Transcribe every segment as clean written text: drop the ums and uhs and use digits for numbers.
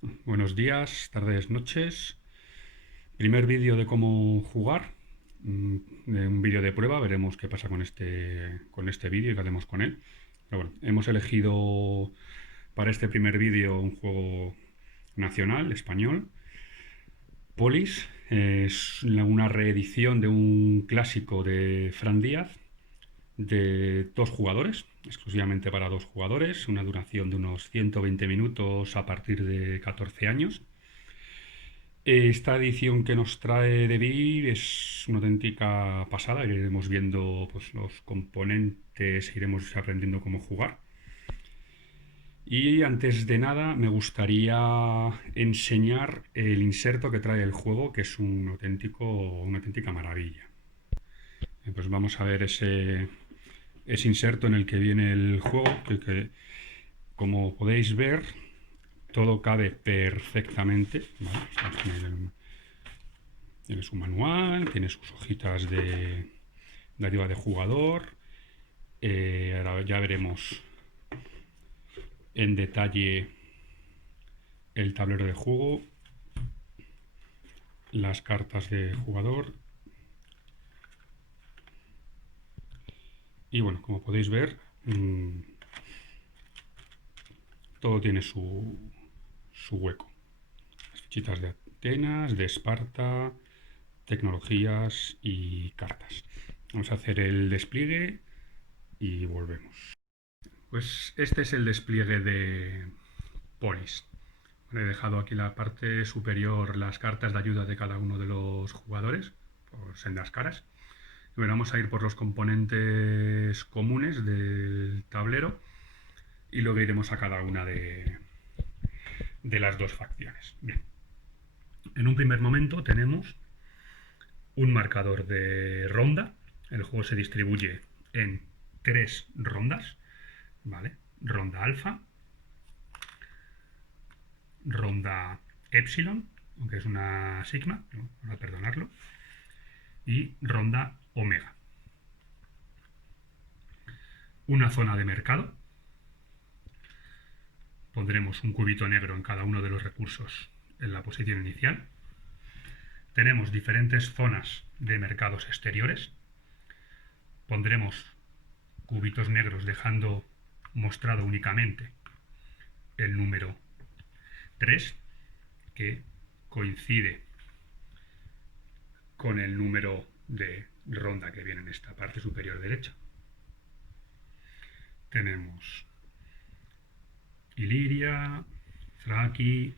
Buenos días, tardes, noches. Primer vídeo de cómo jugar. De un vídeo de prueba. Veremos qué pasa con este vídeo y qué hacemos con él. Pero bueno, hemos elegido para este primer vídeo un juego nacional, español. Polis. Es una reedición de un clásico de Fran Díaz de dos jugadores, exclusivamente para dos jugadores, una duración de unos 120 minutos a partir de 14 años. Esta edición que nos trae Devir es una auténtica pasada. Iremos viendo pues, los componentes, iremos aprendiendo cómo jugar. Y antes de nada me gustaría enseñar el inserto que trae el juego, que es una auténtica maravilla. Pues vamos a ver ese inserto en el que viene el juego, que como podéis ver, todo cabe perfectamente. ¿Vale? Tiene su manual, tiene sus hojitas de ayuda de jugador. Ahora ya veremos en detalle el tablero de juego, las cartas de jugador. Y bueno, como podéis ver, todo tiene su hueco. Las fichitas de Atenas, de Esparta, tecnologías y cartas. Vamos a hacer el despliegue y volvemos. Pues este es el despliegue de Polis. He dejado aquí la parte superior las cartas de ayuda de cada uno de los jugadores, por sendas caras. Y bueno, vamos a ir por los componentes comunes del tablero y luego iremos a cada una de las dos facciones. Bien. En un primer momento tenemos un marcador de ronda. El juego se distribuye en tres rondas, ¿vale? Ronda alfa, ronda epsilon, aunque es una sigma, ¿no? Para perdonarlo, y ronda omega. Una zona de mercado. Pondremos un cubito negro en cada uno de los recursos en la posición inicial. Tenemos diferentes zonas de mercados exteriores. Pondremos cubitos negros dejando mostrado únicamente el número 3, que coincide con el número de ronda que viene en esta parte superior derecha. Tenemos Iliria, Thraki,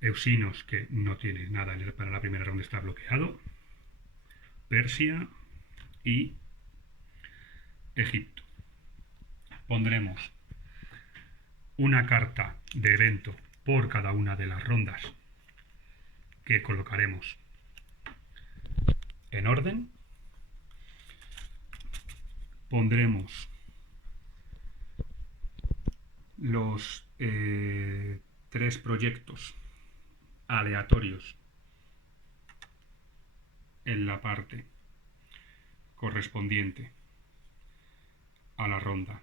Eusinos, que no tiene nada para la primera ronda, está bloqueado, Persia y Egipto. Pondremos una carta de evento por cada una de las rondas que colocaremos en orden. Pondremos los tres proyectos aleatorios en la parte correspondiente a la ronda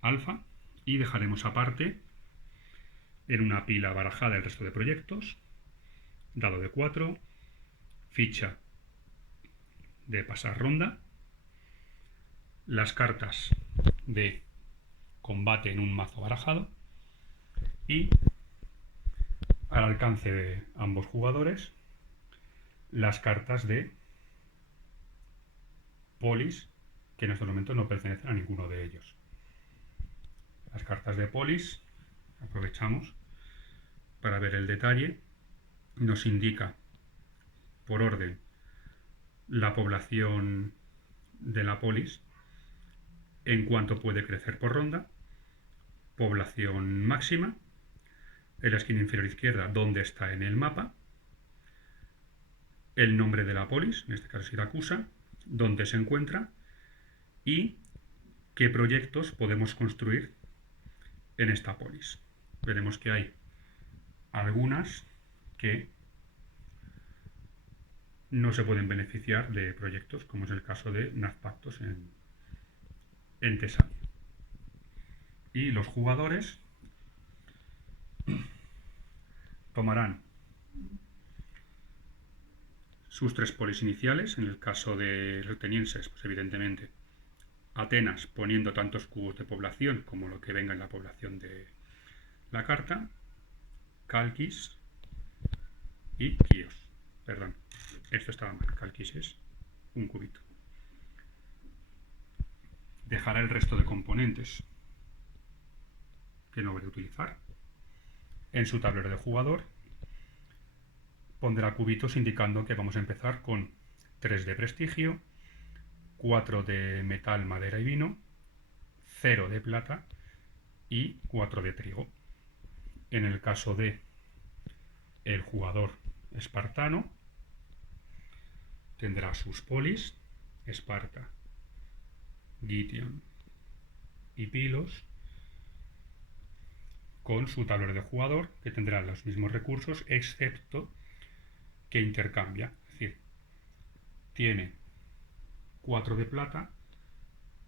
alfa y dejaremos aparte en una pila barajada el resto de proyectos, dado de 4, ficha de pasar ronda, las cartas de combate en un mazo barajado y al alcance de ambos jugadores las cartas de Polis, que en estos momentos no pertenecen a ninguno de ellos. Las cartas de Polis, aprovechamos para ver el detalle, nos indica por orden la población de la polis en cuanto puede crecer por ronda, población máxima, en la esquina inferior izquierda dónde está en el mapa, el nombre de la polis, en este caso Siracusa, dónde se encuentra y qué proyectos podemos construir en esta polis. Veremos que hay algunas que no se pueden beneficiar de proyectos, como es el caso de Nazpactos en Tesalia. Y los jugadores tomarán sus 3 polis iniciales. En el caso de los atenienses, pues evidentemente Atenas poniendo tantos cubos de población como lo que venga en la población de la carta, Chalkis y Chios. Perdón, esto estaba mal, Chalkis es un cubito. Dejará el resto de componentes que no voy a utilizar. En su tablero de jugador pondrá cubitos indicando que vamos a empezar con 3 de prestigio, 4 de metal, madera y vino, 0 de plata y 4 de trigo. En el caso de el jugador espartano, tendrá sus polis, Esparta, Gition y Pilos, con su tablero de jugador, que tendrá los mismos recursos, excepto que intercambia. Es decir, tiene 4 de plata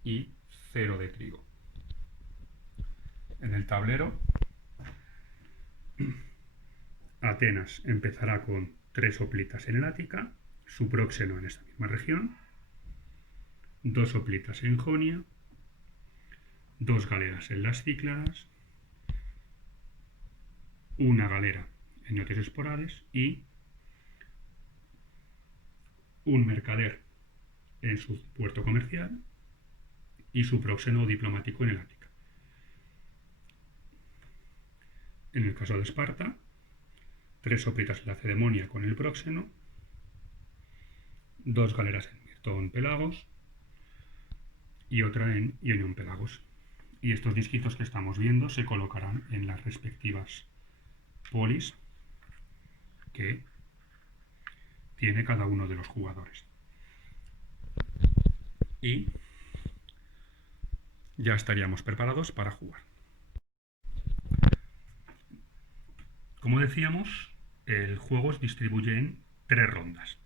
y 0 de trigo. En el tablero, Atenas empezará con 3 hoplitas en el Ática, su próxeno en esta misma región, 2 hoplitas en Jonia, 2 galeras en las Cícladas, una galera en Otes Esporades y un mercader en su puerto comercial y su próxeno diplomático en el Ática. En el caso de Esparta, 3 hoplitas en la Cedemonia con el próxeno, 2 galeras en Mirtón Pelagos y otra en Ionión Pelagos. Y estos disquitos que estamos viendo se colocarán en las respectivas polis que tiene cada uno de los jugadores. Y ya estaríamos preparados para jugar. Como decíamos, el juego se distribuye en 3 rondas.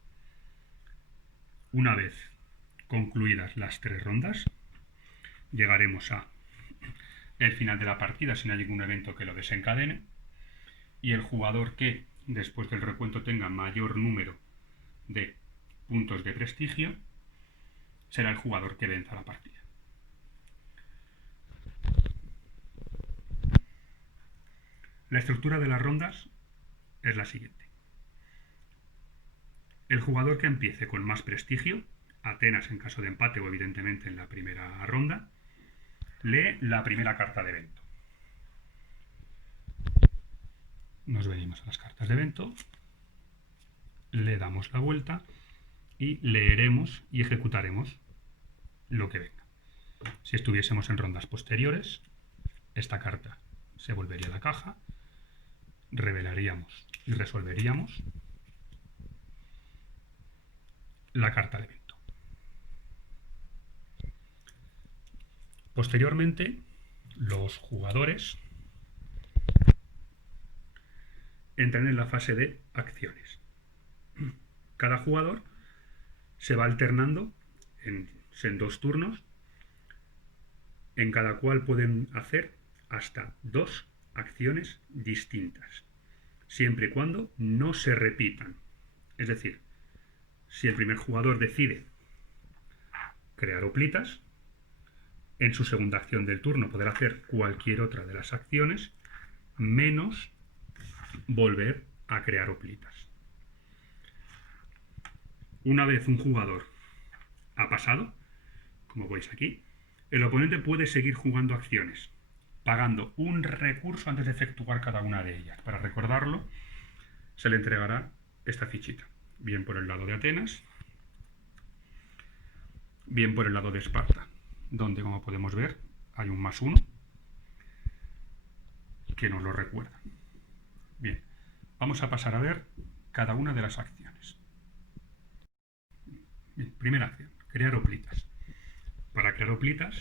Una vez concluidas las 3 rondas, llegaremos a el final de la partida si no hay ningún evento que lo desencadene, y el jugador que después del recuento tenga mayor número de puntos de prestigio será el jugador que venza la partida. La estructura de las rondas es la siguiente. El jugador que empiece con más prestigio, Atenas en caso de empate o evidentemente en la primera ronda, lee la primera carta de evento. Nos venimos a las cartas de evento, le damos la vuelta y leeremos y ejecutaremos lo que venga. Si estuviésemos en rondas posteriores, esta carta se volvería a la caja, revelaríamos y resolveríamos la carta de evento. Posteriormente, los jugadores entran en la fase de acciones. Cada jugador se va alternando en 2 turnos, en cada cual pueden hacer hasta 2 acciones distintas, siempre y cuando no se repitan. Es decir, si el primer jugador decide crear hoplitas, en su segunda acción del turno podrá hacer cualquier otra de las acciones, menos volver a crear hoplitas. Una vez un jugador ha pasado, como veis aquí, el oponente puede seguir jugando acciones, pagando un recurso antes de efectuar cada una de ellas. Para recordarlo, se le entregará esta fichita, bien por el lado de Atenas, bien por el lado de Esparta, donde, como podemos ver, hay un +1 que nos lo recuerda. Bien, vamos a pasar a ver cada una de las acciones. Bien, primera acción, crear hoplitas. Para crear hoplitas,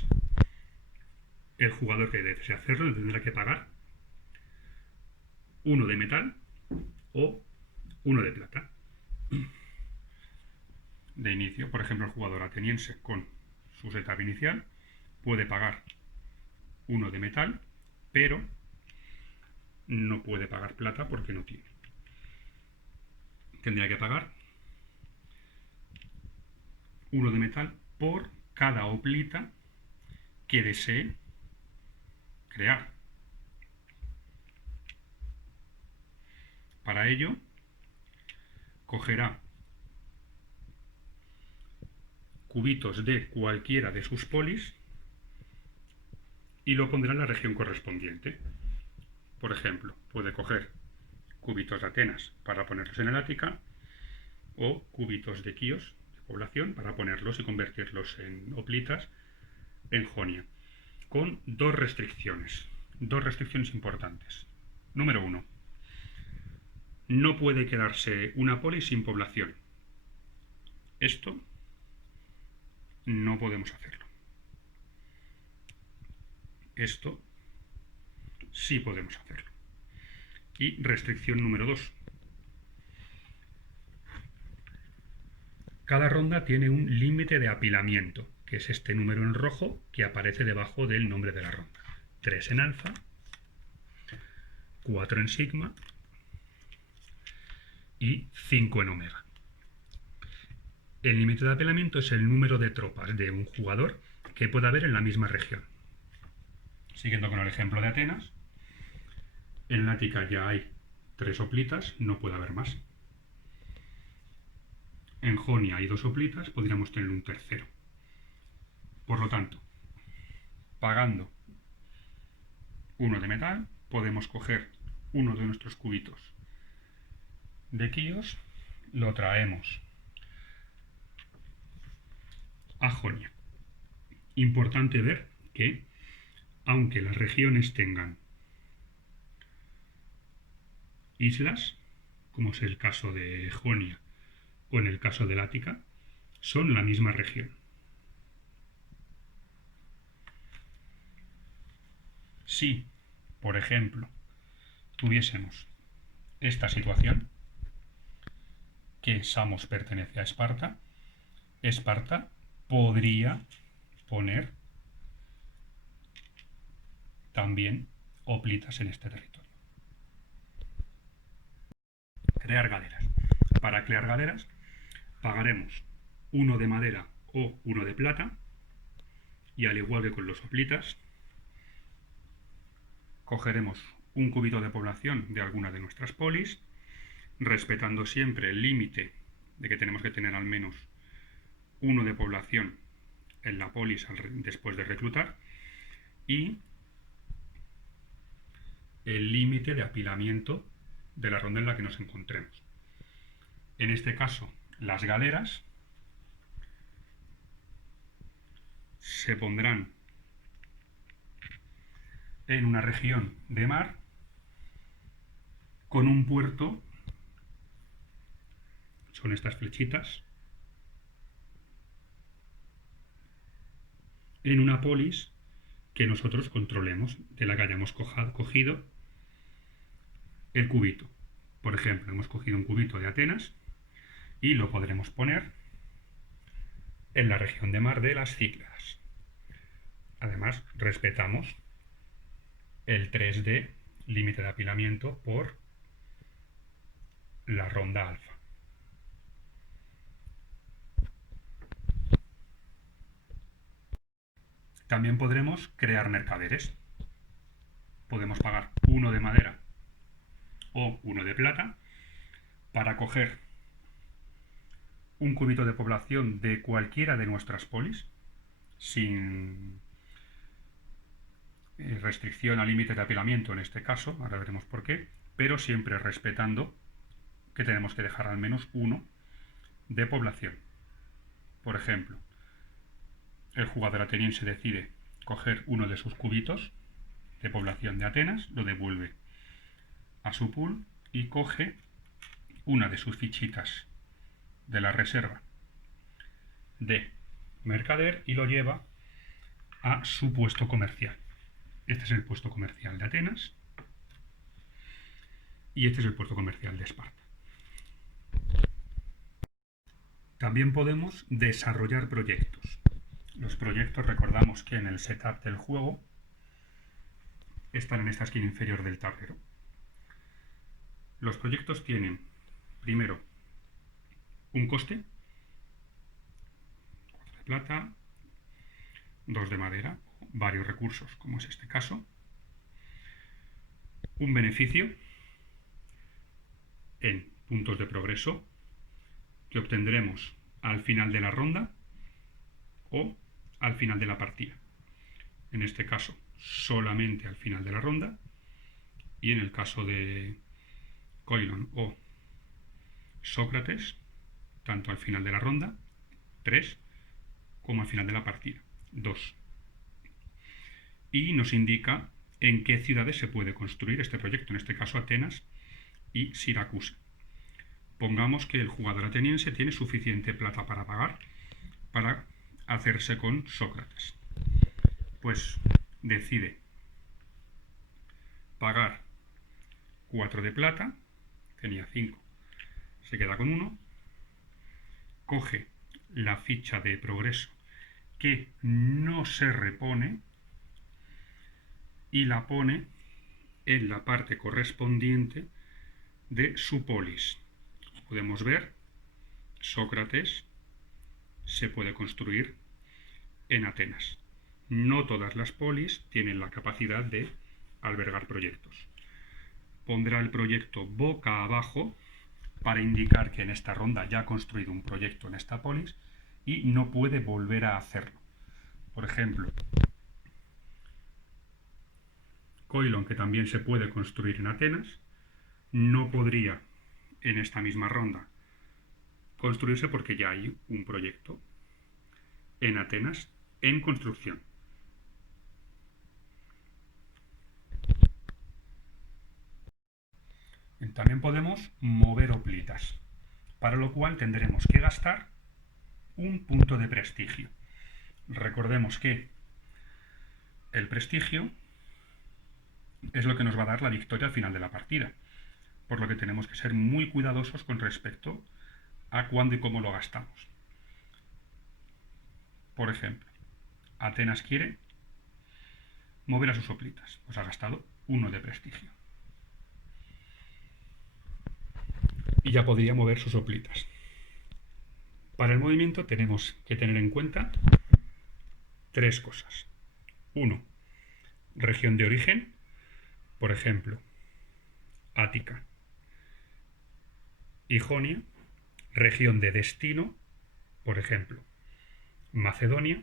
el jugador que desee hacerlo tendrá que pagar 1 de metal o 1 de plata. De inicio, por ejemplo, el jugador ateniense con su setup inicial puede pagar 1 de metal, pero no puede pagar plata porque no tiene. tendría que pagar 1 de metal por cada hoplita que desee crear. Para ello, cogerá cubitos de cualquiera de sus polis y lo pondrá en la región correspondiente. Por ejemplo, puede coger cubitos de Atenas para ponerlos en el Ática o cubitos de Quíos, de población, para ponerlos y convertirlos en hoplitas en Jonia, con dos restricciones importantes. Número 1. No puede quedarse una polis sin población. Esto no podemos hacerlo. Esto sí podemos hacerlo. Y restricción número 2. Cada ronda tiene un límite de apilamiento, que es este número en rojo que aparece debajo del nombre de la ronda. 3 en alfa, 4 en sigma y 5 en omega. El límite de apilamiento es el número de tropas de un jugador que pueda haber en la misma región. Siguiendo con el ejemplo de Atenas, en la Ática ya hay 3 hoplitas, no puede haber más. En Jonia hay 2 hoplitas, podríamos tener un tercero. Por lo tanto, pagando 1 de metal, podemos coger uno de nuestros cubitos de Quíos, lo traemos a Jonia. Importante ver que, aunque las regiones tengan islas, como es el caso de Jonia o en el caso del Ática, son la misma región. Si, por ejemplo, tuviésemos esta situación, que Samos pertenece a Esparta, Esparta podría poner también hoplitas en este territorio. Crear galeras. Para crear galeras pagaremos 1 de madera o 1 de plata y, al igual que con los hoplitas, cogeremos un cubito de población de alguna de nuestras polis, respetando siempre el límite de que tenemos que tener al menos 1 de población en la polis después de reclutar, y el límite de apilamiento de la ronda en la que nos encontremos. En este caso, las galeras se pondrán en una región de mar con un puerto, son estas flechitas, en una polis que nosotros controlemos, de la que hayamos cogido el cubito. Por ejemplo, hemos cogido un cubito de Atenas y lo podremos poner en la región de mar de las Cícladas. Además, respetamos el 3D, límite de apilamiento, por la ronda alfa. También podremos crear mercaderes. Podemos pagar 1 de madera o 1 de plata para coger un cubito de población de cualquiera de nuestras polis, sin restricción al límite de apilamiento en este caso, ahora veremos por qué, pero siempre respetando que tenemos que dejar al menos 1 de población. Por ejemplo, el jugador ateniense decide coger uno de sus cubitos de población de Atenas, lo devuelve a su pool y coge una de sus fichitas de la reserva de mercader y lo lleva a su puesto comercial. Este es el puesto comercial de Atenas y este es el puesto comercial de Esparta. También podemos desarrollar proyectos. Los proyectos, recordamos que en el setup del juego están en esta esquina inferior del tablero. Los proyectos tienen, primero, un coste, 4 de plata, 2 de madera, varios recursos, como es este caso, un beneficio en puntos de progreso que obtendremos al final de la ronda o al final de la partida. En este caso, solamente al final de la ronda, y en el caso de Coilon o Sócrates, tanto al final de la ronda, 3, como al final de la partida, 2. Y nos indica en qué ciudades se puede construir este proyecto, en este caso Atenas y Siracusa. Pongamos que el jugador ateniense tiene suficiente plata para pagar para hacerse con Sócrates. Pues decide pagar 4 de plata, tenía 5, se queda con 1, coge la ficha de progreso que no se repone y la pone en la parte correspondiente de su polis. Podemos ver, Sócrates se puede construir en Atenas. No todas las polis tienen la capacidad de albergar proyectos. Pondrá el proyecto boca abajo para indicar que en esta ronda ya ha construido un proyecto en esta polis y no puede volver a hacerlo. Por ejemplo, Coilon, que también se puede construir en Atenas, no podría en esta misma ronda construirse porque ya hay un proyecto en Atenas en construcción. También podemos mover hoplitas, para lo cual tendremos que gastar un punto de prestigio. Recordemos que el prestigio es lo que nos va a dar la victoria al final de la partida, por lo que tenemos que ser muy cuidadosos con respecto a cuándo y cómo lo gastamos. Por ejemplo, Atenas quiere mover a sus hoplitas, pues ha gastado 1 de prestigio. Y ya podría mover sus hoplitas. Para el movimiento tenemos que tener en cuenta 3 cosas. 1. Región de origen, por ejemplo, Ática y Jonia. Región de destino, por ejemplo, Macedonia.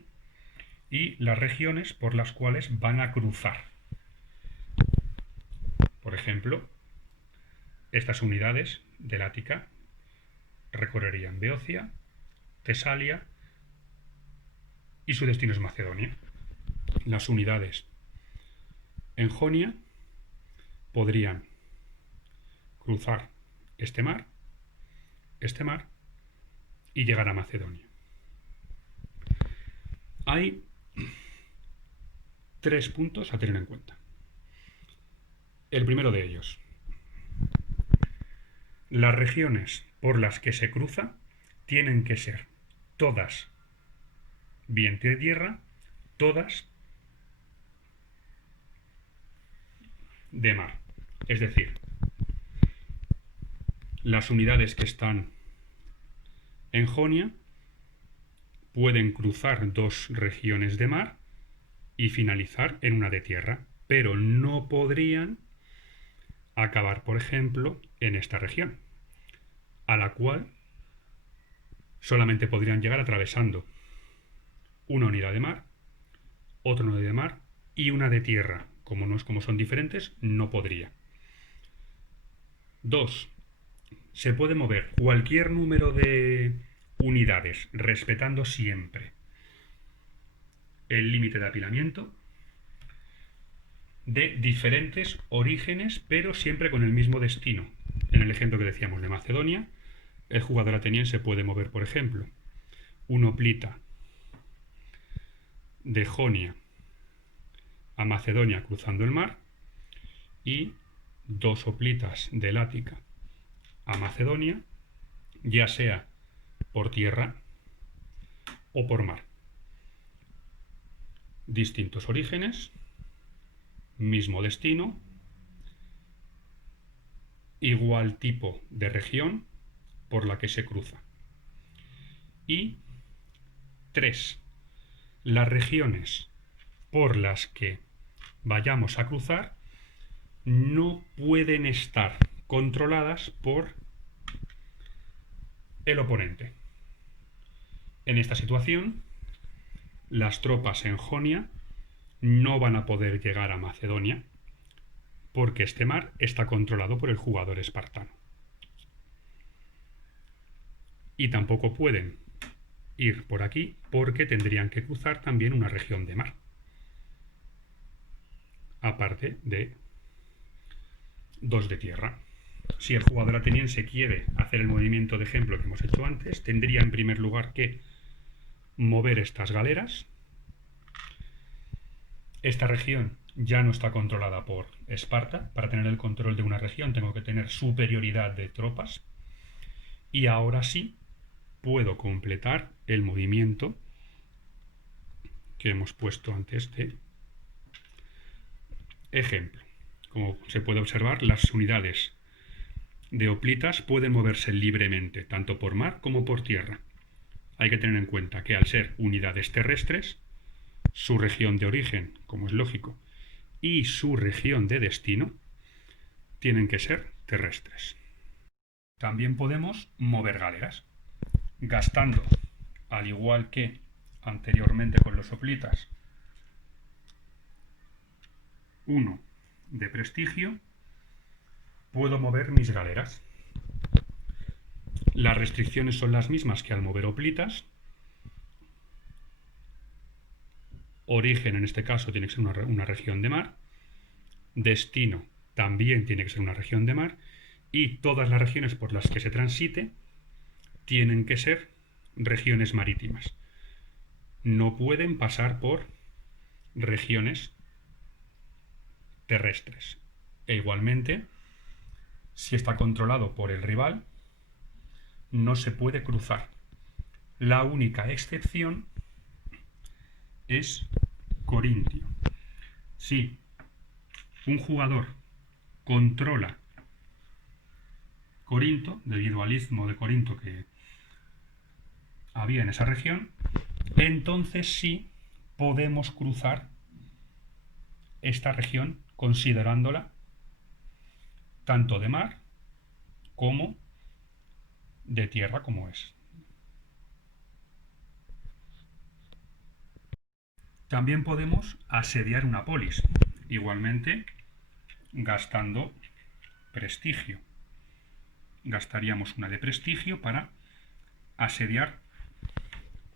Y las regiones por las cuales van a cruzar. Por ejemplo, estas unidades del Ática recorrerían Beocia, Tesalia y su destino es Macedonia. Las unidades en Jonia podrían cruzar este mar y llegar a Macedonia. Hay 3 puntos a tener en cuenta. El primero de ellos, las regiones por las que se cruza tienen que ser todas vientre de tierra, todas de mar. Es decir, las unidades que están en Jonia pueden cruzar 2 regiones de mar y finalizar en una de tierra, pero no podrían acabar, por ejemplo, en esta región, a la cual solamente podrían llegar atravesando una unidad de mar, otra unidad de mar y una de tierra. Como son diferentes, no podría. 2. Se puede mover cualquier número de unidades, respetando siempre el límite de apilamiento, de diferentes orígenes, pero siempre con el mismo destino. En el ejemplo que decíamos de Macedonia, el jugador ateniense puede mover, por ejemplo, una hoplita de Jonia a Macedonia cruzando el mar y 2 hoplitas del Ática a Macedonia, ya sea por tierra o por mar. Distintos orígenes, mismo destino, igual tipo de región por la que se cruza. Y 3. Las regiones por las que vayamos a cruzar no pueden estar controladas por el oponente. En esta situación, las tropas en Jonia no van a poder llegar a Macedonia porque este mar está controlado por el jugador espartano. Y tampoco pueden ir por aquí porque tendrían que cruzar también una región de mar, aparte de 2 de tierra. Si el jugador ateniense quiere hacer el movimiento de ejemplo que hemos hecho antes, tendría en primer lugar que mover estas galeras. Esta región ya no está controlada por Esparta. Para tener el control de una región tengo que tener superioridad de tropas. Y ahora sí puedo completar el movimiento que hemos puesto antes de ejemplo. Como se puede observar, las unidades de hoplitas pueden moverse libremente, tanto por mar como por tierra. Hay que tener en cuenta que al ser unidades terrestres, su región de origen, como es lógico, y su región de destino tienen que ser terrestres. También podemos mover galeras, gastando, al igual que anteriormente con los hoplitas, 1 de prestigio, puedo mover mis galeras. Las restricciones son las mismas que al mover hoplitas. Origen, en este caso, tiene que ser una región de mar. Destino también tiene que ser una región de mar. Y todas las regiones por las que se transite tienen que ser regiones marítimas. No pueden pasar por regiones terrestres. E igualmente, si está controlado por el rival, no se puede cruzar. La única excepción es Corintio. Si un jugador controla Corinto, debido al istmo de Corinto que había en esa región, entonces sí podemos cruzar esta región considerándola tanto de mar como de tierra como es. También podemos asediar una polis, igualmente gastando prestigio. Gastaríamos una de prestigio para asediar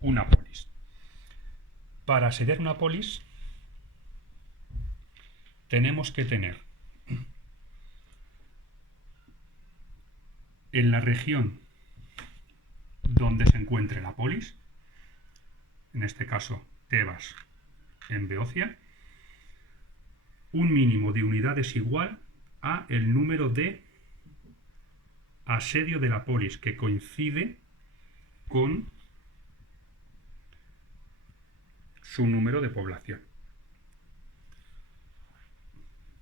una polis. Para asediar una polis tenemos que tener en la región donde se encuentre la polis, en este caso Tebas en Beocia, un mínimo de unidades igual a el número de asedio de la polis, que coincide con su número de población.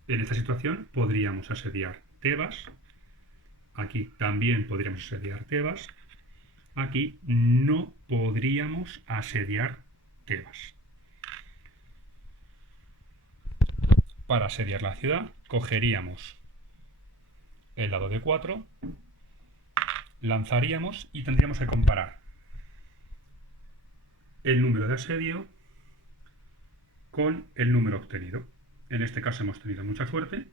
En esta situación podríamos asediar Tebas, aquí también podríamos asediar Tebas, aquí no podríamos asediar Tebas. Para asediar la ciudad, cogeríamos el dado de 4, lanzaríamos y tendríamos que comparar el número de asedio con el número obtenido. En este caso hemos tenido mucha suerte,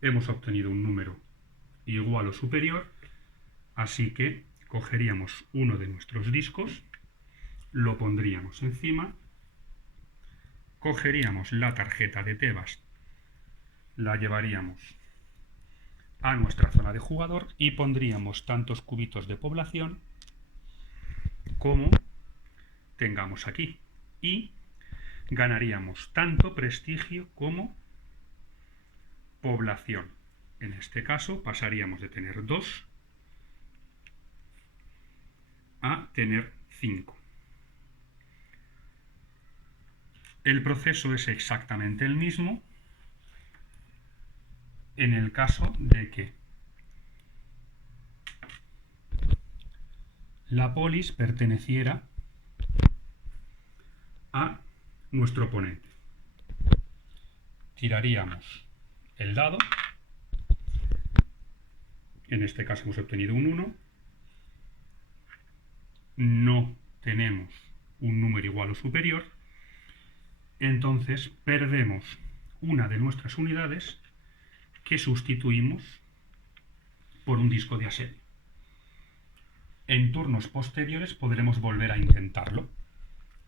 hemos obtenido un número igual o superior, así que cogeríamos uno de nuestros discos, lo pondríamos encima, cogeríamos la tarjeta de Tebas, la llevaríamos a nuestra zona de jugador y pondríamos tantos cubitos de población como tengamos aquí. Y ganaríamos tanto prestigio como población. En este caso pasaríamos de tener 2 a tener 5. El proceso es exactamente el mismo en el caso de que la polis perteneciera a nuestro oponente. Tiraríamos el dado. En este caso hemos obtenido un 1. No tenemos un número igual o superior. Entonces perdemos una de nuestras unidades que sustituimos por un disco de asedio. En turnos posteriores podremos volver a intentarlo.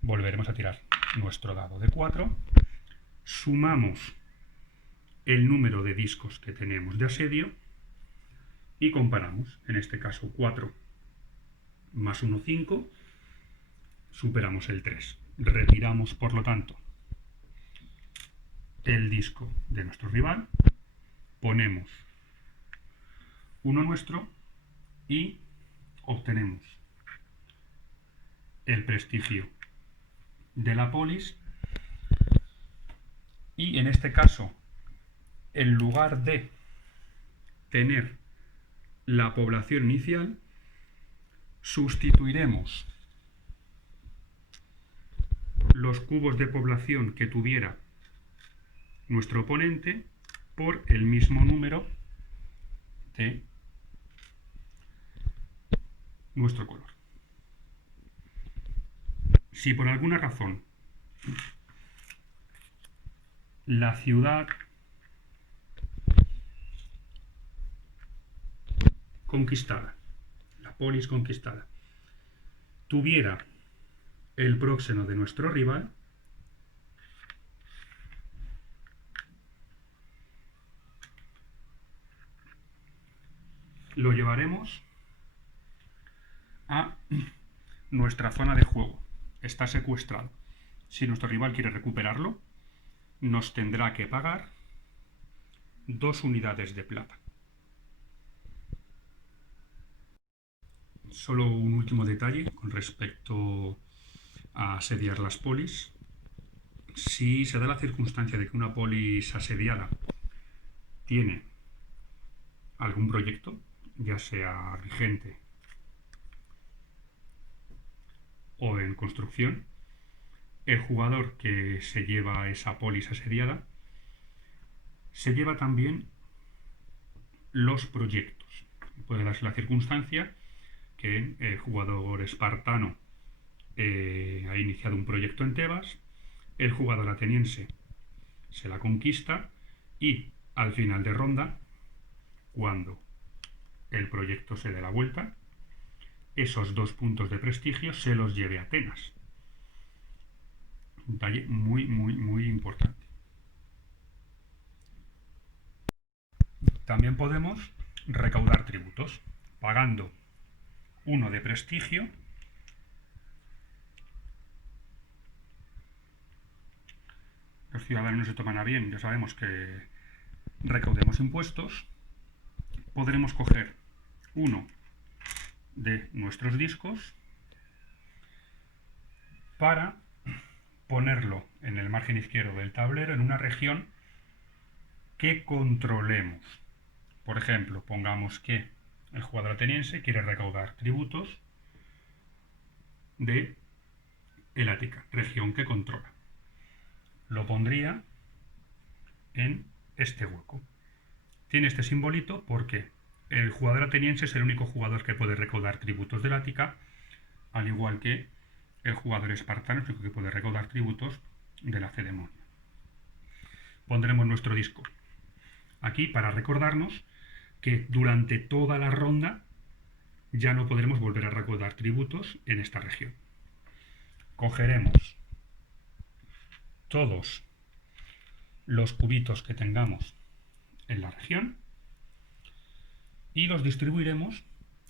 Volveremos a tirar nuestro dado de 4. Sumamos el número de discos que tenemos de asedio y comparamos. En este caso 4 más 1, 5. Superamos el 3. Retiramos, por lo tanto, el disco de nuestro rival. Ponemos uno nuestro y obtenemos el prestigio de la polis. Y en este caso, en lugar de tener la población inicial, sustituiremos los cubos de población que tuviera nuestro oponente por el mismo número de nuestro color. Si por alguna razón la ciudad conquistada, la polis conquistada, tuviera el próxeno de nuestro rival, lo llevaremos a nuestra zona de juego. Está secuestrado. Si nuestro rival quiere recuperarlo, nos tendrá que pagar 2 unidades de plata. Solo un último detalle con respecto a asediar las polis. Si se da la circunstancia de que una polis asediada tiene algún proyecto, ya sea vigente o en construcción, el jugador que se lleva esa polis asediada se lleva también los proyectos. Puede darse la circunstancia que el jugador espartano ha iniciado un proyecto en Tebas, el jugador ateniense se la conquista y al final de ronda, cuando el proyecto se dé la vuelta, esos 2 puntos de prestigio se los lleve a Atenas. Un detalle muy importante. También podemos recaudar tributos pagando 1 de prestigio los ciudadanos no se toman a bien, ya sabemos que recaudemos impuestos. Podremos coger uno de nuestros discos para ponerlo en el margen izquierdo del tablero en una región que controlemos. Por ejemplo, pongamos que el jugador ateniense quiere recaudar tributos de el Ática, región que controla. Lo pondría en este hueco. Tiene este simbolito porque el jugador ateniense es el único jugador que puede recaudar tributos del Ática, al igual que el jugador espartano es el único que puede recaudar tributos de la Lacedemonia. Pondremos nuestro disco aquí para recordarnos que durante toda la ronda ya no podremos volver a recaudar tributos en esta región. Cogeremos todos los cubitos que tengamos en la región y los distribuiremos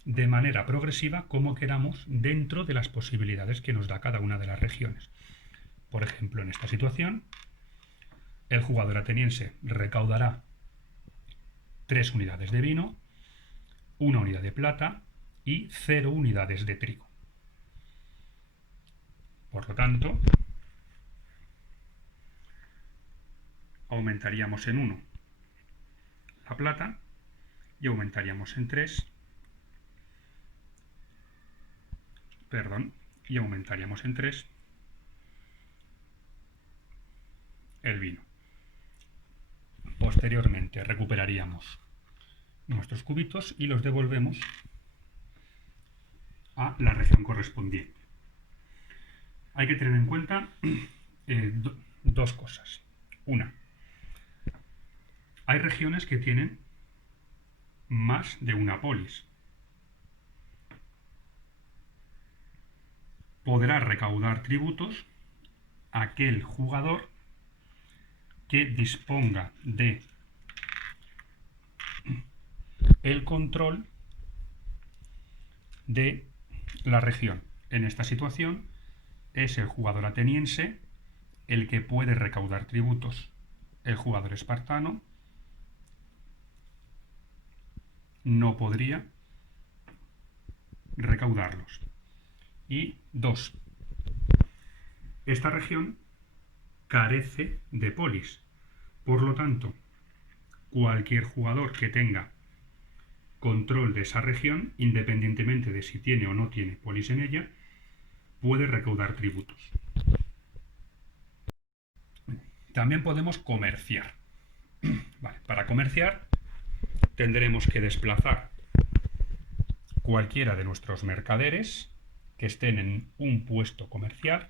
de manera progresiva como queramos dentro de las posibilidades que nos da cada una de las regiones. Por ejemplo, en esta situación, el jugador ateniense recaudará 3 unidades de vino, 1 unidad de plata y 0 unidades de trigo. Por lo tanto, aumentaríamos en 1 la plata y aumentaríamos en 3 perdón, y aumentaríamos en 3 el vino. Posteriormente recuperaríamos nuestros cubitos y los devolvemos a la región correspondiente. Hay que tener en cuenta dos cosas. Una, hay regiones que tienen más de una polis. Podrá recaudar tributos aquel jugador que disponga de el control de la región. En esta situación es el jugador ateniense el que puede recaudar tributos. El jugador espartano no podría recaudarlos. Y 2. Esta región carece de polis. Por lo tanto, cualquier jugador que tenga control de esa región, independientemente de si tiene o no tiene polis en ella, puede recaudar tributos. También podemos comerciar. Vale, para comerciar tendremos que desplazar cualquiera de nuestros mercaderes que estén en un puesto comercial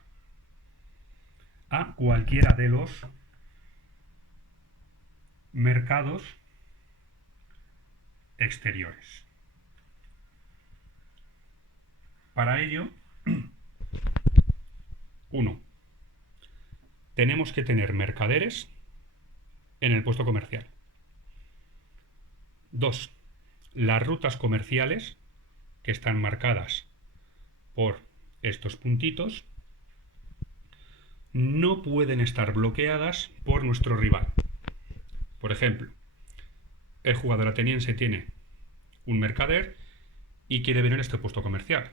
a cualquiera de los mercados exteriores. Para ello, 1. Tenemos que tener mercaderes en el puesto comercial. 2. Las rutas comerciales que están marcadas por estos puntitos no pueden estar bloqueadas por nuestro rival. Por ejemplo, el jugador ateniense tiene un mercader y quiere venir a este puesto comercial.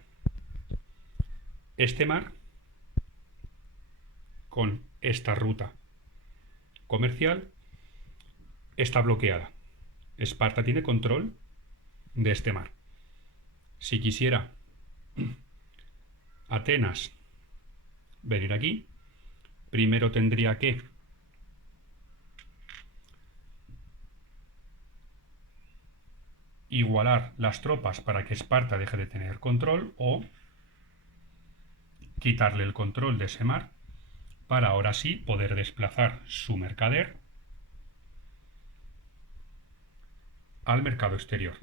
Este mar, con esta ruta comercial, está bloqueada. Esparta tiene control de este mar. Si quisiera Atenas venir aquí, primero tendría que igualar las tropas para que Esparta deje de tener control o quitarle el control de ese mar para ahora sí poder desplazar su mercader al mercado exterior.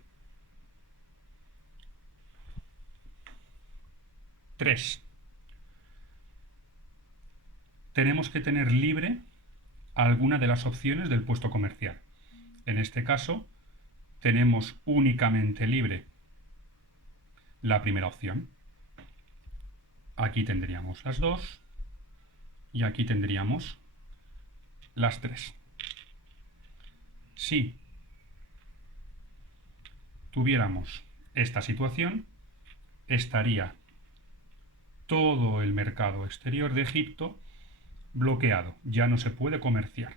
3. Tenemos que tener libre alguna de las opciones del puesto comercial. En este caso, tenemos únicamente libre la primera opción. Aquí tendríamos las 2 y aquí tendríamos las 3. Si tuviéramos esta situación, estaría todo el mercado exterior de Egipto bloqueado, ya no se puede comerciar.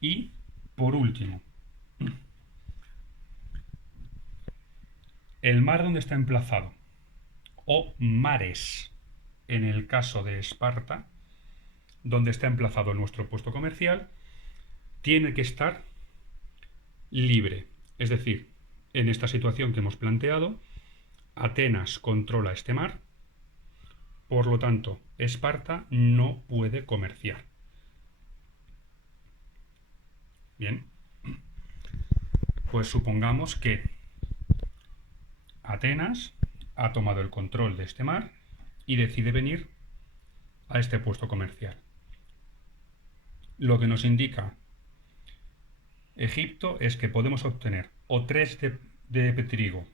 Y, por último, el mar donde está emplazado, o mares, en el caso de Esparta, donde está emplazado nuestro puesto comercial, tiene que estar libre. Es decir, en esta situación que hemos planteado, Atenas controla este mar, por lo tanto, Esparta no puede comerciar. Bien, pues supongamos que Atenas ha tomado el control de este mar y decide venir a este puesto comercial. Lo que nos indica Egipto es que podemos obtener o 3 de trigo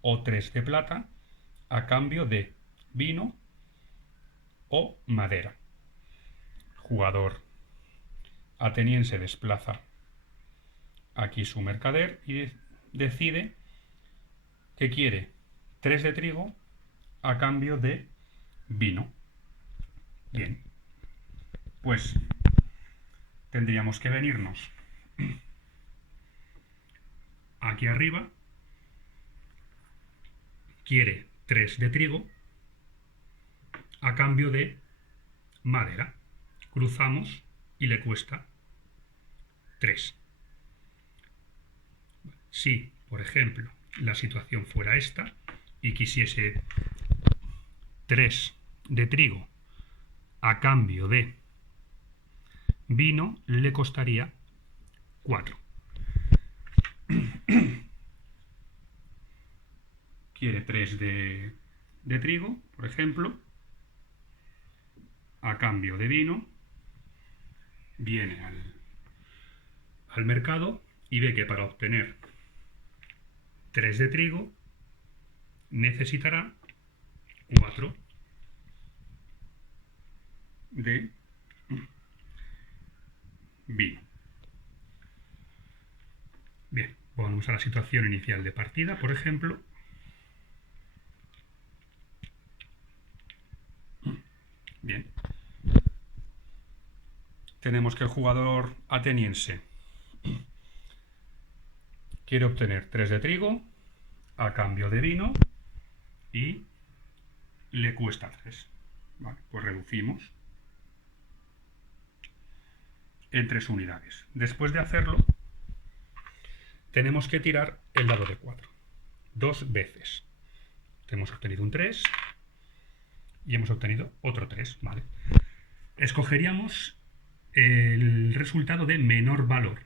o 3 de plata a cambio de vino o madera. Jugador ateniense desplaza aquí su mercader y decide que quiere 3 de trigo a cambio de vino. Bien, pues tendríamos que venirnos aquí arriba. Quiere 3 de trigo a cambio de madera. Cruzamos y le cuesta 3. Si, por ejemplo, la situación fuera esta y quisiese 3 de trigo a cambio de vino, le costaría 4. Quiere 3 de trigo, por ejemplo, a cambio de vino, viene al mercado y ve que para obtener 3 de trigo necesitará 4 de vino. Bien, volvemos a la situación inicial de partida, por ejemplo. Bien. Tenemos que el jugador ateniense quiere obtener 3 de trigo a cambio de vino y le cuesta 3. Vale, pues reducimos en 3 unidades. Después de hacerlo, tenemos que tirar el dado de 4. 2 veces. Hemos obtenido un 3 y hemos obtenido otro 3. Vale. Escogeríamos el resultado de menor valor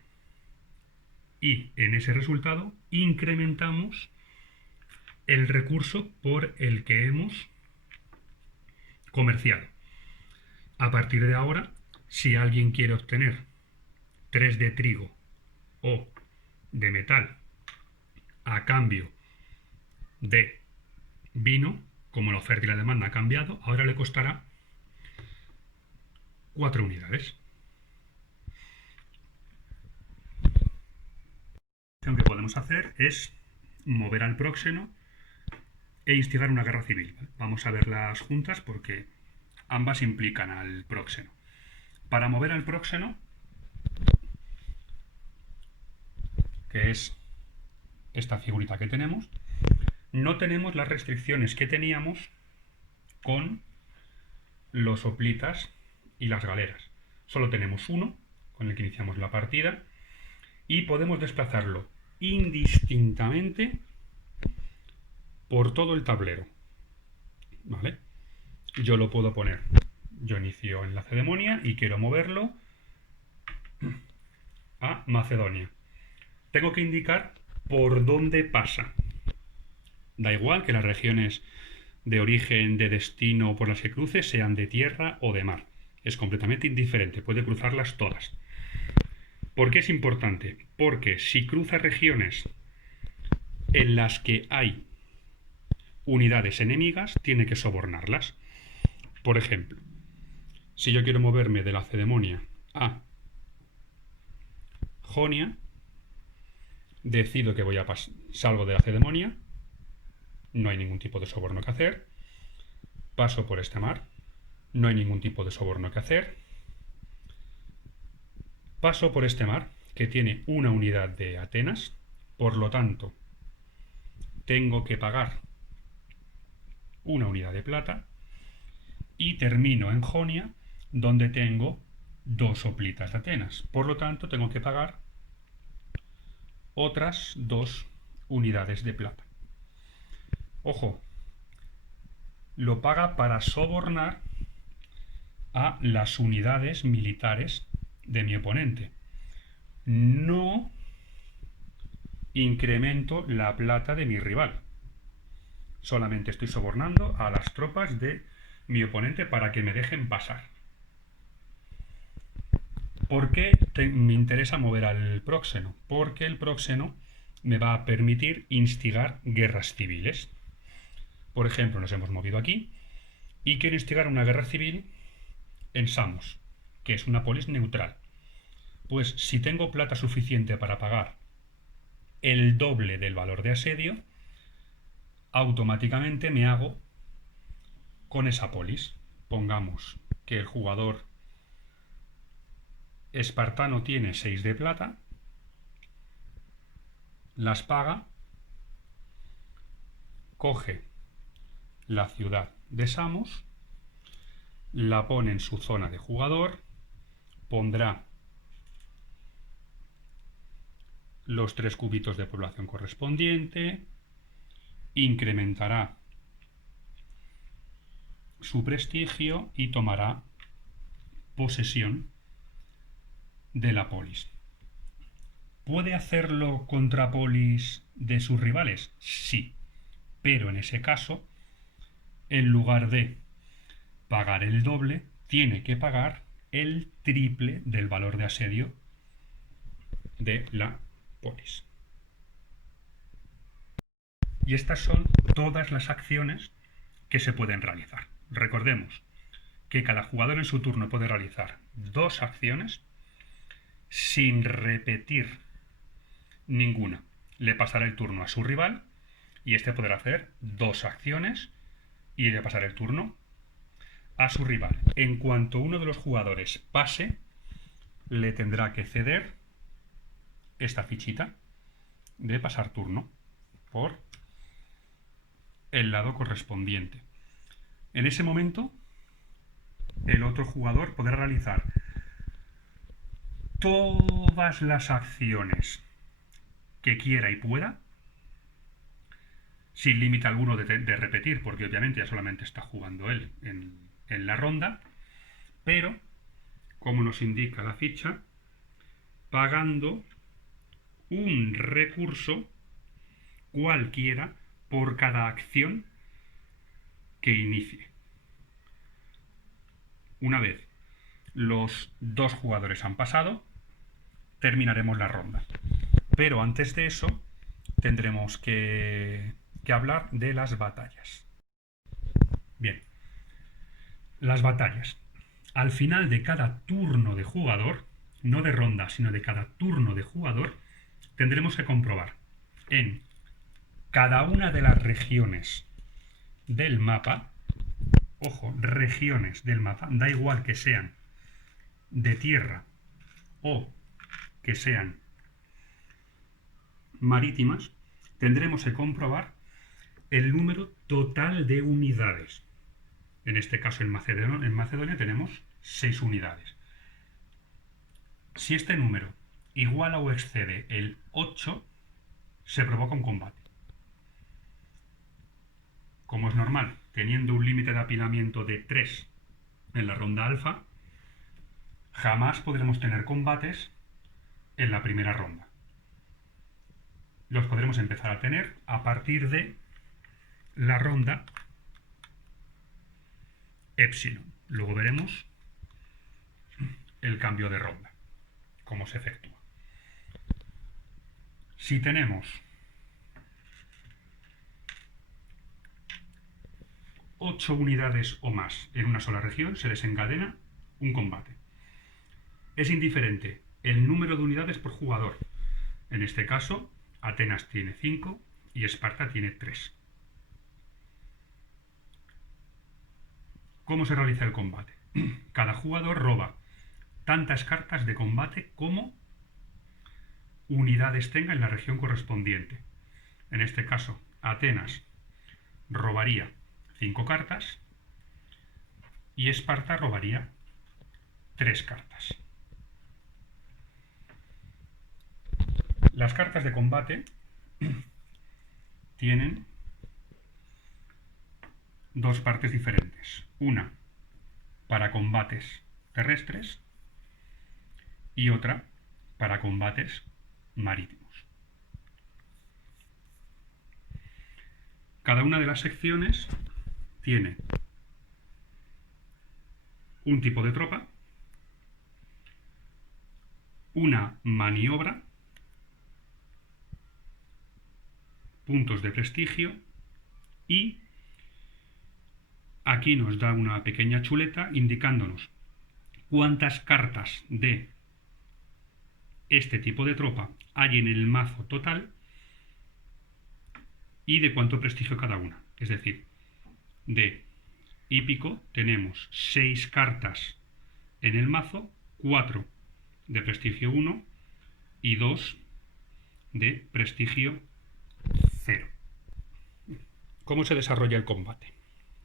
y en ese resultado incrementamos el recurso por el que hemos comerciado. A partir de ahora, si alguien quiere obtener 3 de trigo o de metal a cambio de vino, como la oferta y la demanda ha cambiado, ahora le costará 4 unidades. Lo que podemos hacer es mover al próxeno e instigar una guerra civil. Vamos a verlas juntas porque ambas implican al próxeno. Para mover al próxeno, que es esta figurita que tenemos, no tenemos las restricciones que teníamos con los hoplitas y las galeras. Solo tenemos uno, con el que iniciamos la partida, y podemos desplazarlo indistintamente por todo el tablero. ¿Vale? Yo lo puedo poner. Yo inicio en Lacedemonia y quiero moverlo a Macedonia. Tengo que indicar por dónde pasa. Da igual que las regiones de origen, de destino por las que cruce sean de tierra o de mar. Es completamente indiferente, puede cruzarlas todas. ¿Por qué es importante? Porque si cruza regiones en las que hay unidades enemigas, tiene que sobornarlas. Por ejemplo, si yo quiero moverme de Lacedemonia a Jonia, decido que salgo de Lacedemonia, no hay ningún tipo de soborno que hacer, paso por este mar, no hay ningún tipo de soborno que hacer, paso por este mar, que tiene una unidad de Atenas, por lo tanto, tengo que pagar una unidad de plata, y termino en Jonia, donde tengo 2 hoplitas de Atenas. Por lo tanto, tengo que pagar otras 2 unidades de plata. Ojo, lo paga para sobornar a las unidades militares de mi oponente. No incremento la plata de mi rival. Solamente estoy sobornando a las tropas de mi oponente para que me dejen pasar. ¿Por qué me interesa mover al próxeno? Porque el próxeno me va a permitir instigar guerras civiles. Por ejemplo, nos hemos movido aquí y quiero instigar una guerra civil en Samos, que es una polis neutral. Pues si tengo plata suficiente para pagar el doble del valor de asedio, automáticamente me hago con esa polis. Pongamos que el jugador espartano tiene 6 de plata, las paga, coge la ciudad de Samos, la pone en su zona de jugador, pondrá los 3 cubitos de población correspondiente, incrementará su prestigio y tomará posesión de la polis. ¿Puede hacerlo contra polis de sus rivales? Sí, pero en ese caso, en lugar de pagar el doble, tiene que pagar el triple del valor de asedio de la polis. Y estas son todas las acciones que se pueden realizar. Recordemos que cada jugador en su turno puede realizar 2 acciones sin repetir ninguna. Le pasará el turno a su rival y este podrá hacer 2 acciones y le pasará el turno a su rival. En cuanto uno de los jugadores pase, le tendrá que ceder esta fichita de pasar turno por el lado correspondiente. En ese momento, el otro jugador podrá realizar todas las acciones que quiera y pueda, sin límite alguno de repetir, porque obviamente ya solamente está jugando él en la ronda, pero, como nos indica la ficha, pagando un recurso cualquiera por cada acción que inicie. Una vez los 2 jugadores han pasado, terminaremos la ronda. Pero antes de eso, tendremos que hablar de las batallas. Bien, las batallas. Al final de cada turno de jugador, no de ronda, sino de cada turno de jugador, tendremos que comprobar en cada una de las regiones del mapa, ojo, regiones del mapa, da igual que sean de tierra o que sean marítimas, tendremos que comprobar el número total de unidades. En este caso, en Macedonia tenemos 6 unidades. Si este número iguala o excede el 8, se provoca un combate. Como es normal, teniendo un límite de apilamiento de 3 en la ronda alfa, jamás podremos tener combates en la primera ronda. Los podremos empezar a tener a partir de la ronda epsilon. Luego veremos el cambio de ronda, cómo se efectúa. Si tenemos 8 unidades o más en una sola región, se desencadena un combate. Es indiferente el número de unidades por jugador. En este caso, Atenas tiene 5 y Esparta tiene 3. ¿Cómo se realiza el combate? Cada jugador roba tantas cartas de combate como unidades tenga en la región correspondiente. En este caso, Atenas robaría 5 cartas y Esparta robaría 3 cartas. Las cartas de combate tienen 2 partes diferentes. Una para combates terrestres y otra para combates marítimos. Cada una de las secciones tiene un tipo de tropa, una maniobra, puntos de prestigio y aquí nos da una pequeña chuleta indicándonos cuántas cartas de este tipo de tropa hay en el mazo total y de cuánto prestigio cada una. Es decir, de hípico tenemos 6 cartas en el mazo, 4 de prestigio 1 y 2 de prestigio 0. ¿Cómo se desarrolla el combate?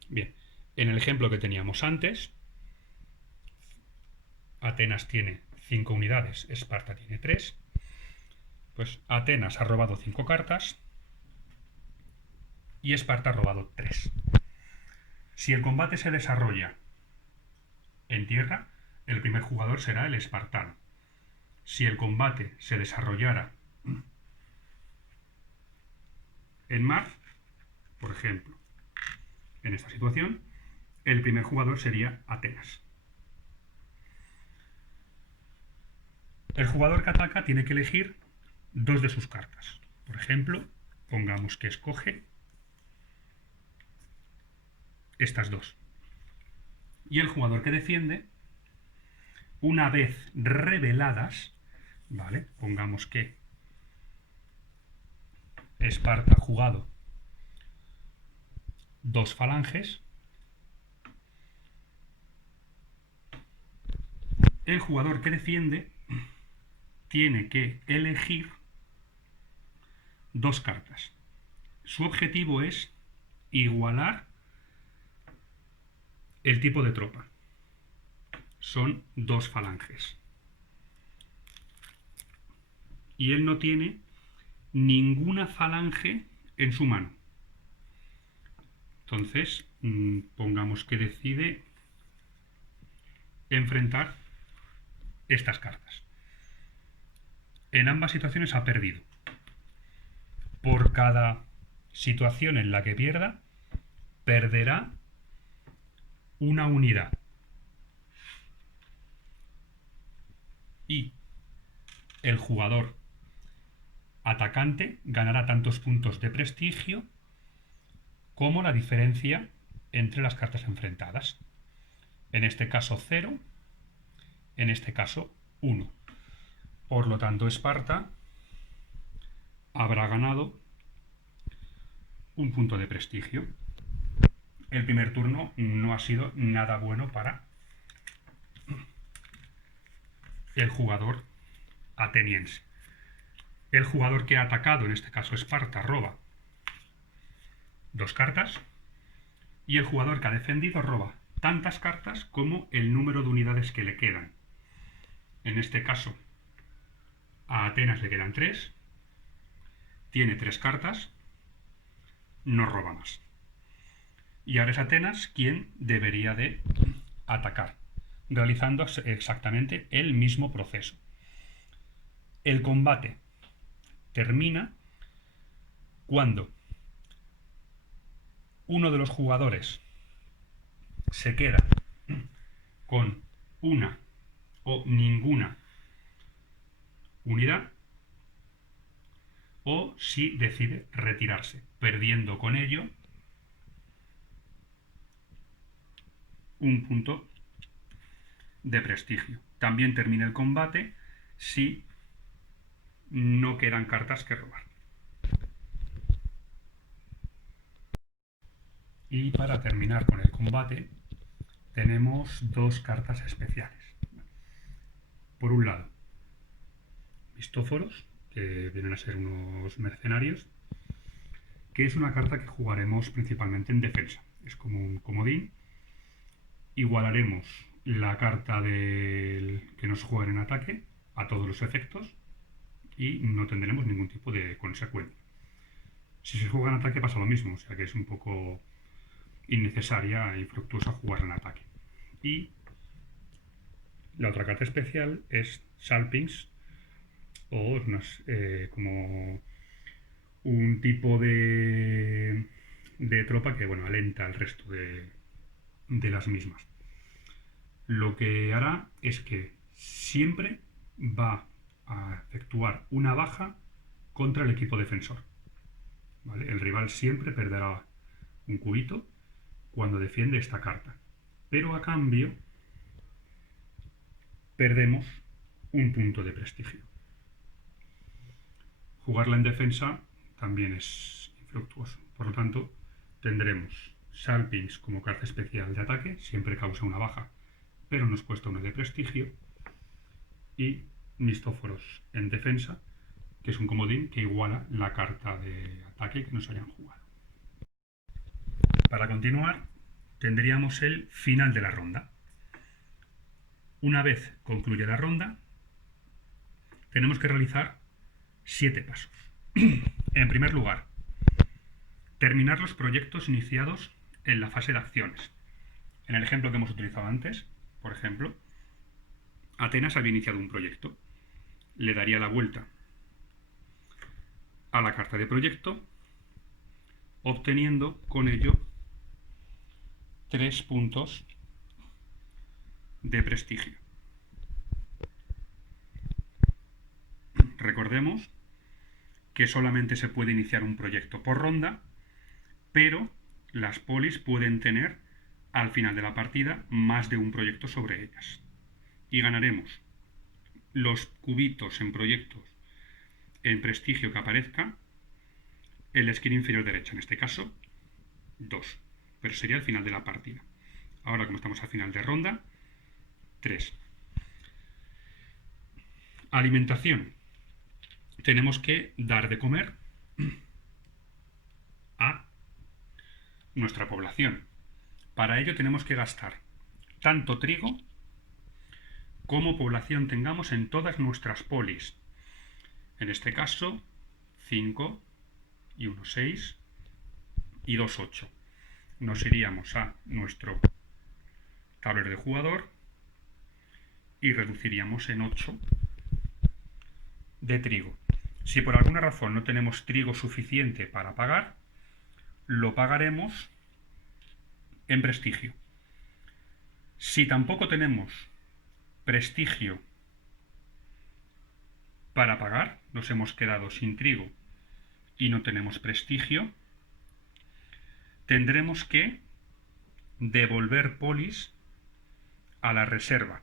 Bien, en el ejemplo que teníamos antes, Atenas tiene 5 unidades, Esparta tiene 3. Pues Atenas ha robado 5 cartas y Esparta ha robado 3. Si el combate se desarrolla en tierra, el primer jugador será el espartano. Si el combate se desarrollara en mar, por ejemplo, en esta situación, el primer jugador sería Atenas. El jugador que ataca tiene que elegir 2 de sus cartas. Por ejemplo, pongamos que escoge estas 2. Y el jugador que defiende, una vez reveladas, ¿vale? Pongamos que Esparta ha jugado 2 falanges. El jugador que defiende tiene que elegir 2 cartas. Su objetivo es igualar el tipo de tropa. Son 2 falanges. Y él no tiene ninguna falange en su mano. Entonces, pongamos que decide enfrentar estas cartas. En ambas situaciones ha perdido. Por cada situación en la que pierda, perderá una unidad. Y el jugador atacante ganará tantos puntos de prestigio como la diferencia entre las cartas enfrentadas. En este caso 0, en este caso 1. Por lo tanto, Esparta habrá ganado un punto de prestigio. El primer turno no ha sido nada bueno para el jugador ateniense. El jugador que ha atacado, en este caso Esparta, roba 2 cartas y el jugador que ha defendido roba tantas cartas como el número de unidades que le quedan. En este caso, a Atenas le quedan 3, tiene 3 cartas, no roba más. Y ahora es Atenas quien debería de atacar, realizando exactamente el mismo proceso. El combate termina cuando uno de los jugadores se queda con una o ninguna unidad o si decide retirarse, perdiendo con ello un punto de prestigio. También termina el combate si no quedan cartas que robar. Y para terminar con el combate tenemos 2 cartas especiales. Por un lado, Mistóforos, que vienen a ser unos mercenarios, que es una carta que jugaremos principalmente en defensa. Es como un comodín. Igualaremos la carta que nos juega en ataque a todos los efectos y no tendremos ningún tipo de consecuencia. Si se juega en ataque pasa lo mismo, o sea que es un poco innecesaria e infructuosa jugar en ataque. Y la otra carta especial es Salpings, o como un tipo de tropa que alenta al resto de las mismas. Lo que hará es que siempre va a efectuar una baja contra el equipo defensor. ¿Vale? El rival siempre perderá un cubito cuando defiende esta carta. Pero a cambio perdemos un punto de prestigio. Jugarla en defensa también es infructuoso. Por lo tanto, tendremos Salpings como carta especial de ataque, siempre causa una baja, pero nos cuesta una de prestigio. Y Mistóforos en defensa, que es un comodín que iguala la carta de ataque que nos hayan jugado. Para continuar, tendríamos el final de la ronda. Una vez concluye la ronda, tenemos que realizar 7 pasos. En primer lugar, terminar los proyectos iniciados en la fase de acciones. En el ejemplo que hemos utilizado antes, por ejemplo, Atenas había iniciado un proyecto. Le daría la vuelta a la carta de proyecto, obteniendo con ello 3 puntos de prestigio. Recordemos que solamente se puede iniciar un proyecto por ronda, pero las polis pueden tener al final de la partida más de un proyecto sobre ellas. Y ganaremos los cubitos en proyectos en prestigio que aparezca en la esquina inferior derecha, en este caso 2, pero sería al final de la partida. Ahora, como estamos al final de ronda, 3. Alimentación. Tenemos que dar de comer a nuestra población. Para ello tenemos que gastar tanto trigo como población tengamos en todas nuestras polis. En este caso, 5 y 1, 6 y 2, 8. Nos iríamos a nuestro tablero de jugador y reduciríamos en 8 de trigo. Si por alguna razón no tenemos trigo suficiente para pagar, lo pagaremos en prestigio. Si tampoco tenemos prestigio para pagar, nos hemos quedado sin trigo y no tenemos prestigio, tendremos que devolver polis a la reserva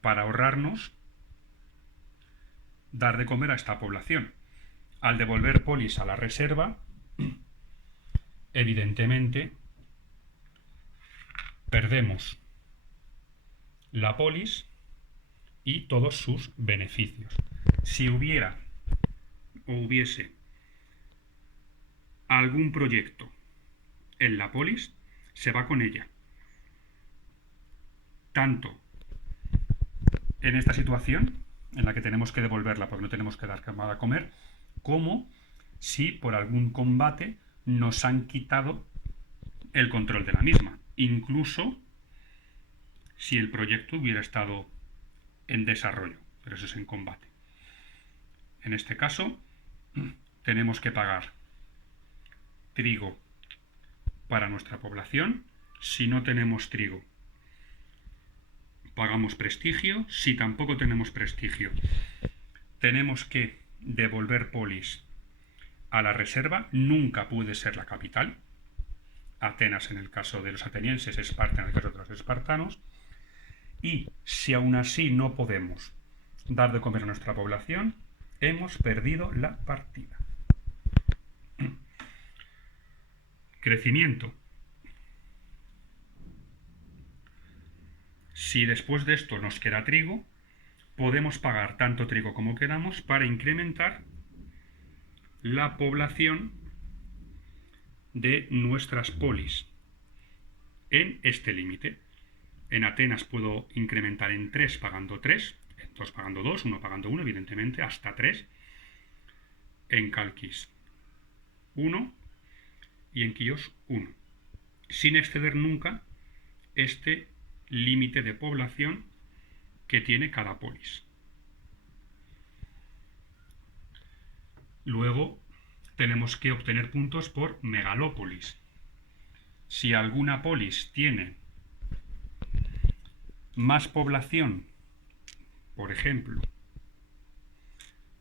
para ahorrarnos dar de comer a esta población. Al devolver polis a la reserva, evidentemente perdemos la polis y todos sus beneficios. Si hubiese algún proyecto en la polis, se va con ella. Tanto en esta situación, en la que tenemos que devolverla porque no tenemos que dar nada a comer, como si por algún combate nos han quitado el control de la misma, incluso si el proyecto hubiera estado en desarrollo, pero eso es en combate. En este caso, tenemos que pagar trigo para nuestra población. Si no tenemos trigo, pagamos prestigio. Si tampoco tenemos prestigio, tenemos que devolver polis a la reserva. Nunca puede ser la capital. Atenas en el caso de los atenienses, Esparta en el caso de los espartanos. Y si aún así no podemos dar de comer a nuestra población, hemos perdido la partida. Crecimiento. Si después de esto nos queda trigo, podemos pagar tanto trigo como queramos para incrementar la población de nuestras polis en este límite. En Atenas puedo incrementar en 3 pagando 3, en 2 pagando 2, 1 pagando 1, evidentemente, hasta 3. En Calquis 1 y en Quíos 1, sin exceder nunca este límite de población que tiene cada polis. Luego tenemos que obtener puntos por megalópolis. Si alguna polis tiene más población, por ejemplo,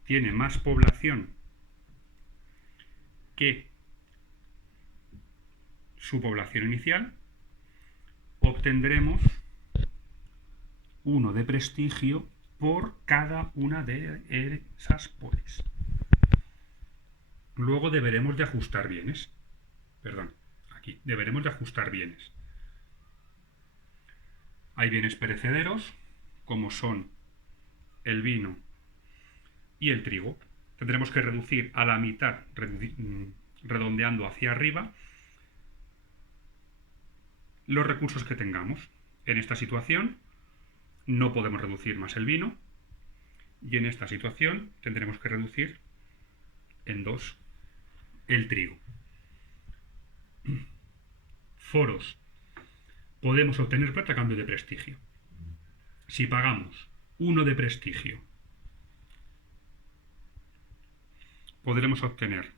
tiene más población que su población inicial, obtendremos 1 de prestigio por cada una de esas polis. Luego deberemos de ajustar bienes. Deberemos de ajustar bienes. Hay bienes perecederos, como son el vino y el trigo. Tendremos que reducir a la mitad, redondeando hacia arriba, los recursos que tengamos. En esta situación no podemos reducir más el vino y en esta situación tendremos que reducir en 2 el trigo. Foros. Podemos obtener plata a cambio de prestigio. Si pagamos 1 de prestigio, podremos obtener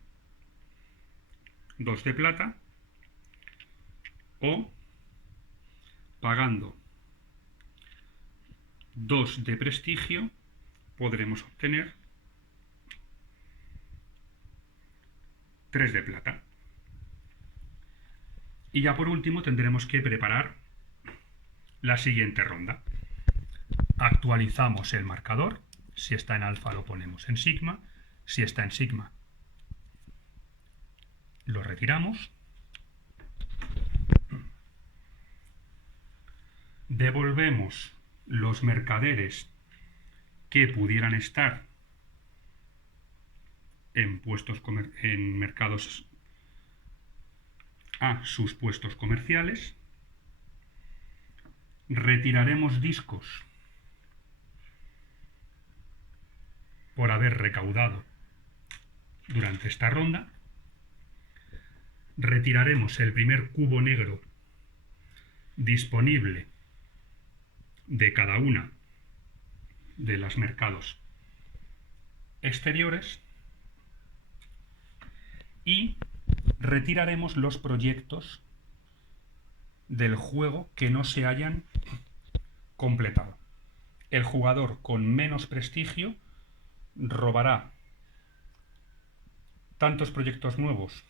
2 de plata, o pagando 2 de prestigio podremos obtener 3 de plata. Y ya por último tendremos que preparar la siguiente ronda. Actualizamos el marcador. Si está en alfa lo ponemos en sigma. Si está en sigma lo retiramos. Devolvemos los mercaderes que pudieran estar en mercados a sus puestos comerciales. Retiraremos discos por haber recaudado durante esta ronda. Retiraremos el primer cubo negro disponible de cada una de los mercados exteriores y retiraremos los proyectos del juego que no se hayan completado. El jugador con menos prestigio robará tantos proyectos nuevos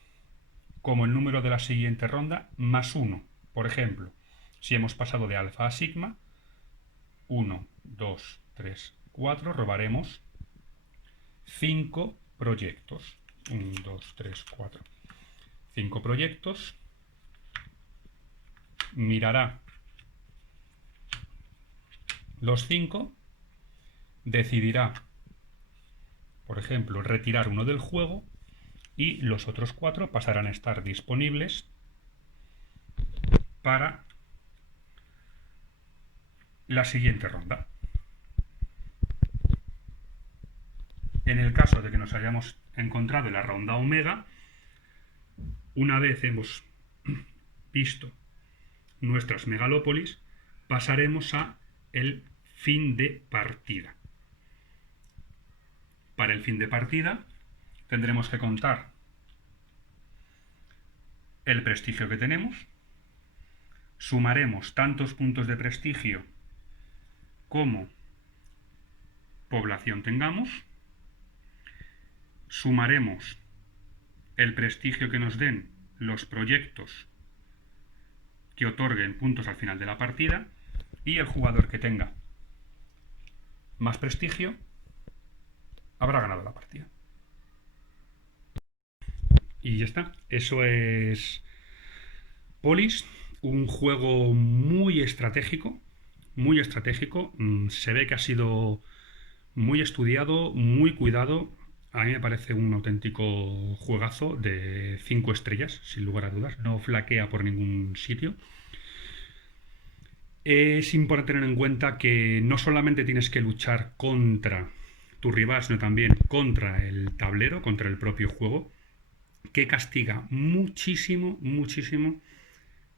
como el número de la siguiente ronda más 1. Por ejemplo, si hemos pasado de alfa a sigma, 1, 2, 3, 4, robaremos 5 proyectos. 1, 2, 3, 4. 5 proyectos. Mirará los 5, decidirá, por ejemplo, retirar uno del juego y los otros 4 pasarán a estar disponibles para la siguiente ronda. En el caso de que nos hayamos encontrado en la ronda omega, una vez hemos visto nuestras megalópolis, pasaremos a el fin de partida. Para el fin de partida tendremos que contar el prestigio que tenemos, sumaremos tantos puntos de prestigio como población tengamos, sumaremos el prestigio que nos den los proyectos que otorguen puntos al final de la partida y el jugador que tenga más prestigio habrá ganado la partida. Y ya está. Eso es Polis, un juego muy estratégico, muy estratégico. Se ve que ha sido muy estudiado, muy cuidado. A mí me parece un auténtico juegazo de 5 estrellas, sin lugar a dudas. No flaquea por ningún sitio. Es importante tener en cuenta que no solamente tienes que luchar contra tu rival, sino también contra el tablero, contra el propio juego, que castiga muchísimo, muchísimo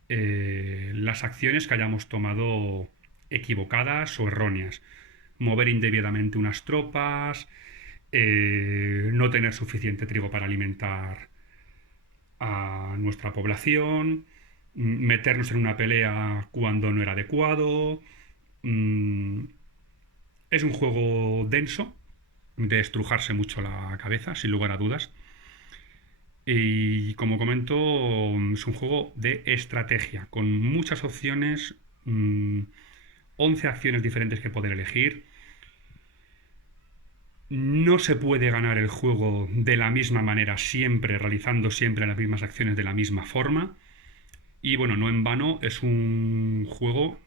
las acciones que hayamos tomado equivocadas o erróneas. Mover indebidamente unas tropas, no tener suficiente trigo para alimentar a nuestra población, meternos en una pelea cuando no era adecuado. Es un juego denso, de estrujarse mucho la cabeza, sin lugar a dudas. Y como comento, es un juego de estrategia, con muchas opciones, 11 acciones diferentes que poder elegir. No se puede ganar el juego de la misma manera siempre, realizando siempre las mismas acciones de la misma forma. Y bueno, no en vano es un juego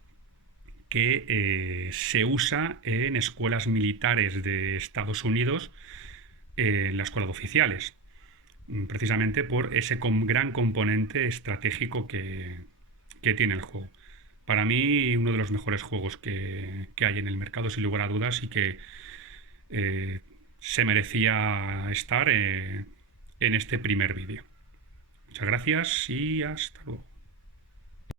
que se usa en escuelas militares de Estados Unidos, en la escuela de oficiales, precisamente por ese gran componente estratégico que que tiene el juego. Para mí, uno de los mejores juegos que hay en el mercado, sin lugar a dudas, y que eh, se merecía estar en este primer vídeo. Muchas gracias y hasta luego.